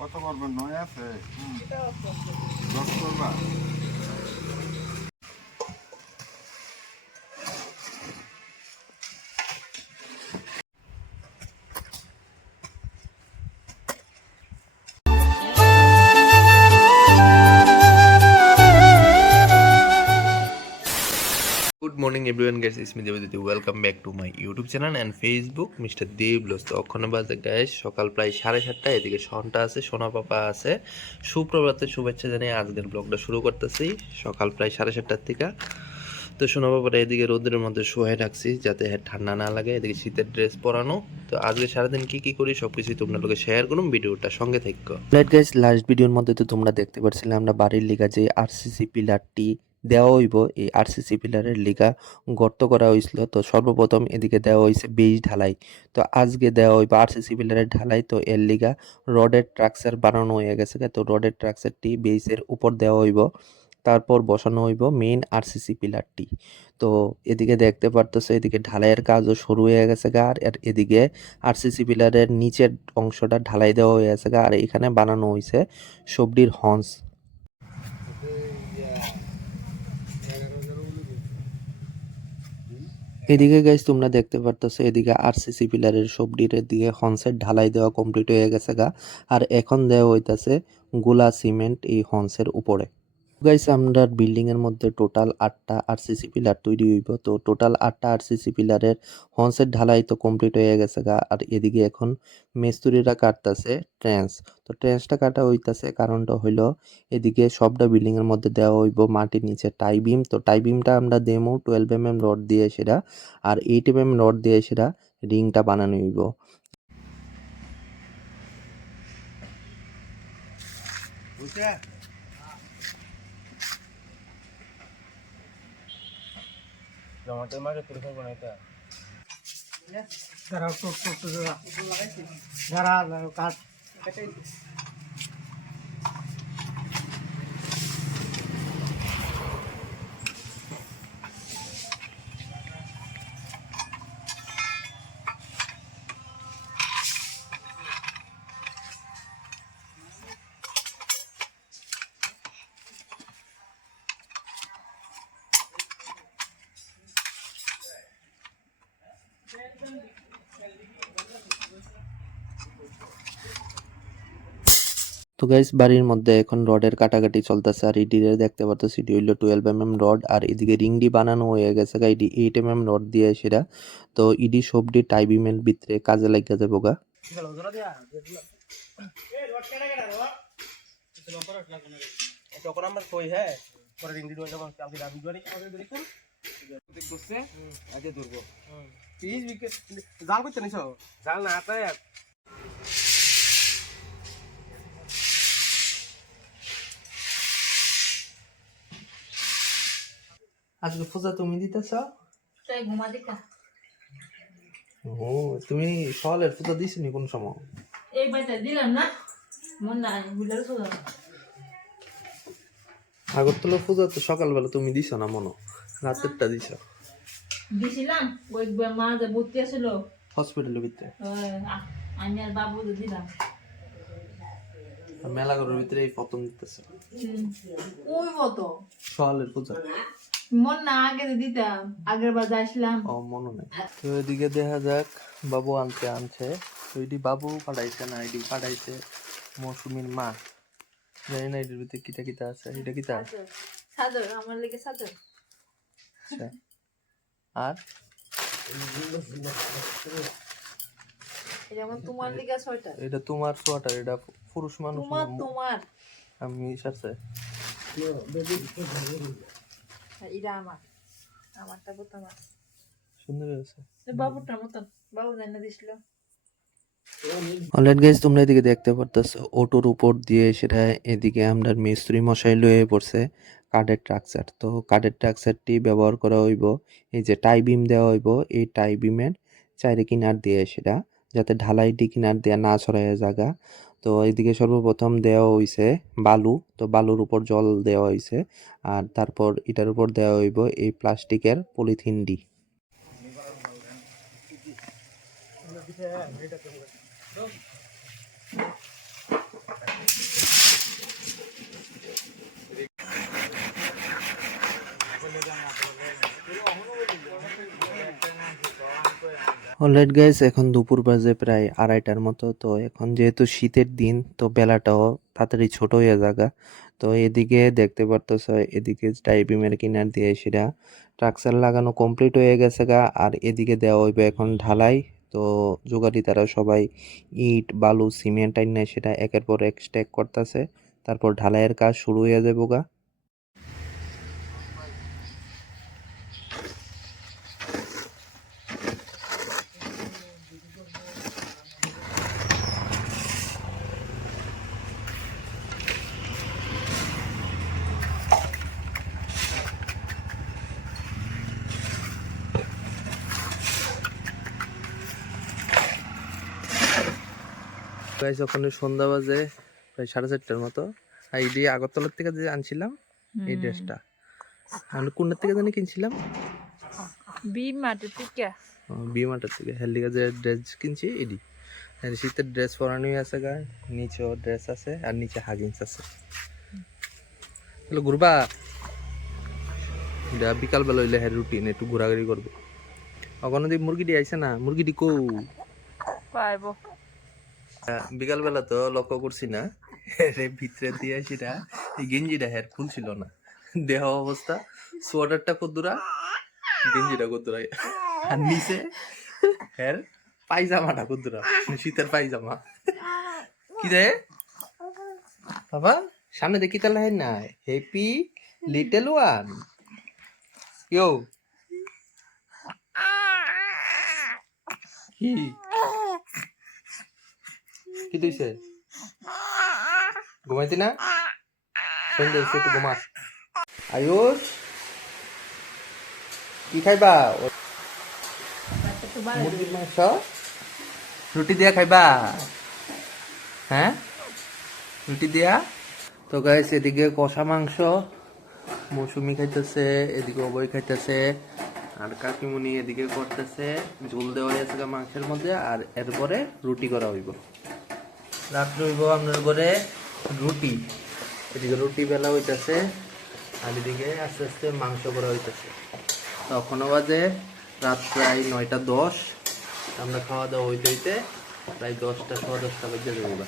কত করবেন? 9 আছে, 10 করবা? Good morning everyone guys, it's me Deviditi. Welcome back to my YouTube channel and Facebook Mr. Dev Blogs. তো ওখানে বাজে গাইস সকাল প্রায় 7:30। এদিকে সন্টা আছে, সোনা পাপা আছে। সুপ্রভাতের শুভেচ্ছা জানিয়ে আজকের ব্লগটা শুরু করতেছি সকাল প্রায় 7:30 থেকে। তো সোনা পাপাটা এদিকে রোদের মধ্যে শুয়ে রাখছি যাতে ঠান্ডা না লাগে। এদিকে শীতের ড্রেস পরানো। তো আজকে সারাদিন কি কি করি সবকিছুই তোমরা লোকে শেয়ার করুন, ভিডিওটা সঙ্গে থাকো। রাইট গাইস, লাস্ট ভিডিওর মধ্যে তো তোমরা দেখতে পাচ্ছিলে আমরা বাড়ির লিগা যে আরসিসি পিলারটি দেওয়া হইব, এই আরসিসি পিলারের লিগা গর্ত করা হয়েছিল। তো সর্বপ্রথম এদিকে দেওয়া হয়েছে বেজ ঢালাই। তো আজকে দেওয়া হইব আরসিসি পিলারের ঢালাই। তো এর লিগা রডের ট্রাকচার বানানো হয়ে গেছে। তো রডের ট্রাকচারটি বেজের উপর দেওয়া হইব, তারপর বসানো হইব মেইন আরসিসি পিলারটি। তো এদিকে দেখতে পারতেছো এদিকে ঢালাইয়ের কাজও শুরু হয়ে গেছে গা। আর এদিকে আরসিসি পিলারের নিচের অংশটা ঢালাই দেওয়া হয়ে গেছে গা। আর এখানে বানানো হয়েছে সবডির হন্স। এদিকে গাইস তোমরা দেখতে পারতেছো এদিকে আরসিসি পিলারের সবডির দিকে হন্সের ঢালাই দেওয়া কমপ্লিট হয়ে গেছে গা। আর এখন দেওয়া হইতাছে গোলা সিমেন্ট এই হন্সের উপরে। গাইস আমরা বিল্ডিং এর মধ্যে টোটাল 8টা আরসিসি পিলার তৈরি হইব। তো টোটাল 8টা আরসিসি পিলারের হন্সের ঢালাই তো কমপ্লিট হয়ে গেছে গা। আর এদিকে এখন মিস্ত্রিরা কাটতাছে ট্রেন্স। তো ট্রেন্সটা কাটা হইতাছে কারণটা হইলো এদিকে সবটা বিল্ডিং এর মধ্যে দেওয়া হইব মাটির নিচে টাই বিম। তো টাই বিমটা আমরা দেমো 12 mm রড দিয়ে সেটা, আর 8 mm রড দিয়ে সেটা রিংটা বানানো হইব। জমাতে মাঝে তুলে ফেলবো না এটা যারা কাজ তো গাইস বাড়ির মধ্যে এখন রডের কাটাকাটি চলতেছে। আর ইডিরে দেখতে পারতো সিডি হইলো 12 mm রড, আর এদিকে রিংডি বানানো হয়ে গেছে গা ইডি 8 mm রড দিয়ে সেটা। তো ইডি সবডি টাইবিমের ভিতরে কাজে লাগা যাবো গা। তখন আমরা কই হ্যাঁ পরে রিং দিতে হবে কালকে দাবি করি আমাদের ধরে কোন করছে আগে ধরবো প্লিজ জাল করতে নিছো জাল না আতা আজকে পূজা তুমি দিতেছ? তাই ঘুমা দিকা ও তুমি সকালের পূজা দিছনি কোন সময়? এই বাইটা দিলাম না মন নাই বুঝলে সোজা আগরতলা পূজা তো সকালবেলা তুমি দিছ না, মনো রাতেরটা দিছ। দিছিলাম ওই মা যে ভর্তি আছিল হসপিটালের ভিতরে আমি আর বাবু দিলাম মেলা ঘরের ভিতরে এই প্রথম দিতেছে ওই মতো সকালের পূজা। মন না আগে দিতাম আগের বার যাইছিলাম ও মনে নেই। তো এদিকে দেখা যাক বাবু আনছে। তো এটি বাবু পাঠাইছে না, এটি পাঠাইছে মৌসুমীর মা। জানি না এটির ভিতরে কিটা কিটা আছে। এটা কিটা সাদর আমার লেগে সাদর। আচ্ছা আর যেমন তোমার লেগে ছয়টা, এটা তোমার সোয়াটার, এটা পুরুষ মানুষ তোমার আমি সাথে এটা আমারটা বোতাম সুন্দর হয়েছে। বাবুটার মতন বাবু জানা দিছিল। অলরাইট গাইস তোমরা এদিকে দেখতে পারতেছো অটোর উপর দিয়ে সেটা এদিকে আমরা মিস্ত্রি মশাই লয়ে পড়ছে কাঠের ট্রাকচার। তো কাঠের ট্রাকচারটি ব্যবহার করা হইব এই যে টাই বিম দেওয়া হইব, এই টাই বিমের চাইরে কিনার দিয়ে সেটা যাতে ঢালাইটি কিনার দিয়ে না ছড়ায় জায়গা। তো এইদিকে সর্বপ্রথম দেওয়া হইছে বালু। তো বালুর উপর জল দেওয়া হইছে, আর তারপর এটার উপর দেওয়া হইব এই প্লাস্টিকের পলিথিন ডি। অলরাইট গাইস, এখন দুপুর বাজে প্রায় 2:30টার মতো। তো এখন যেহেতু শীতের দিন, তো বেলাটাও তাড়াতাড়ি ছোট হয়ে যাগা। তো এদিকে দেখতে পারতেছ, এদিকে টাইপিমের কিনার দিয়ে সেটা ট্রাকচার লাগানো কমপ্লিট হয়ে গেছে গা। আর এদিকে দেওয়া হইবে এখন ঢালাই। তো যোগালি তারা সবাই ইট বালু সিমেন্ট আইনে সেটা একের পর এক স্ট্যাক করতেছে, তারপর ঢালাইয়ের কাজ শুরু হয়ে যাবো গা। গাইস, ওখানে সন্ধ্যা বাজে প্রায় 4:30টার মতো। আর এই দিয়ে আগরতলার থেকে যে আনছিলাম এই ড্রেসটা, আমি কোনটার থেকে জানি কিনছিলাম, বিমাটের থেকে বিমাটার থেকে। হেলদিকা যে ড্রেস কিনছি এডি, শীতের ড্রেস পরানোই আছে গায়ে, নিচেও ড্রেস আছে আর নিচে হাগিংস আছে। ঘুরবা বিকালবেলা হইলে হ্যাঁ রুটিন একটু ঘোরাঘুরি করবো। ওখানে দিয়ে মুরগিটি আইছে না, মুরগিটি কৌ পাইব। বিকালবেলা তো লক্ষ্য করছি না, ভিতরে দিয়ে সেটা এই গেঞ্জিটা হ্যাঁ ফুল ছিল না। দেহ অবস্থা, সোয়াটারটা কদ্দুরা, গেঞ্জিটা কদ্দুরা, আর নিচে হ্যাঁ পায়জামাটা কদ্দুরা, শীতের পায়জামা। কি রে বাবা, সামনে দেখি তাহলে হয় না, হ্যাপি লিটল ওয়ান। ইয়ো কি কি দিছে, ঘুমাইতি না? সন্ধ্যে হয়েছে, একটু ঘুমাস। আয়ুষ কি খাইবা? মুরগির মাংস রুটি দিয়া খাইবা? হ্যাঁ রুটি দিয়া। তো গাইস, এদিকে কষা মাংস মৌসুমি খাইতেছে, এদিকে অবয় খাইতেছে, আর কাকিমুনি এদিকে করতেছে। ঝোল দেওয়া হয়েছে মাংসের মধ্যে, আর এরপরে রুটি করা হইব। রাত্রে হইব আপনার ঘরে রুটি। এদিকে রুটি বেলা হইতেছে, আর এদিকে আস্তে আস্তে মাংস করা হইতেছে। তখনও বাজে রাত প্রায় 9:10। আমরা খাওয়া দাওয়া হইতে হইতে প্রায় 10টা 10:15 বেজে যাবে।